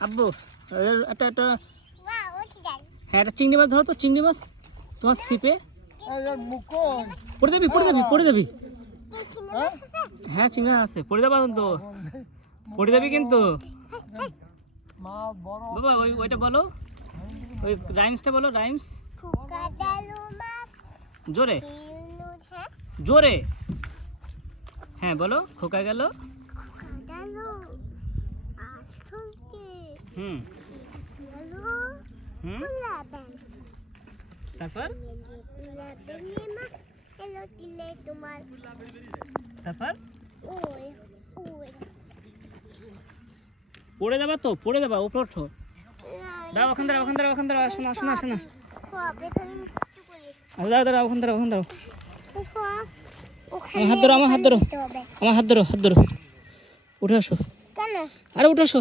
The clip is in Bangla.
আব্বু একটা হ্যাঁ একটা চিংড়ি মাছ ধরো তো, চিংড়ি মাছ তোমার ছিপে। পড়ে যাবি। হ্যাঁ চিংড়ি মাছ আছে, পড়ে যাবা কিন্তু, পড়ে যাবি কিন্তু। বাবা ওইটা বলো, ওই রাইমসটা বলো, রাইমস জোরে জোরে। হ্যাঁ বলো, খোকা গেল। হুম হুম তারপর তারপর পড়ে যাবা তো, পড়ে যাবা, উপর ওঠো। দাও ওখান দাঁড়াও শোনা দাঁড়াও ওখান দাঁড়াও। আমার হাত ধরো উঠে আসো। আরে উঠে আসো।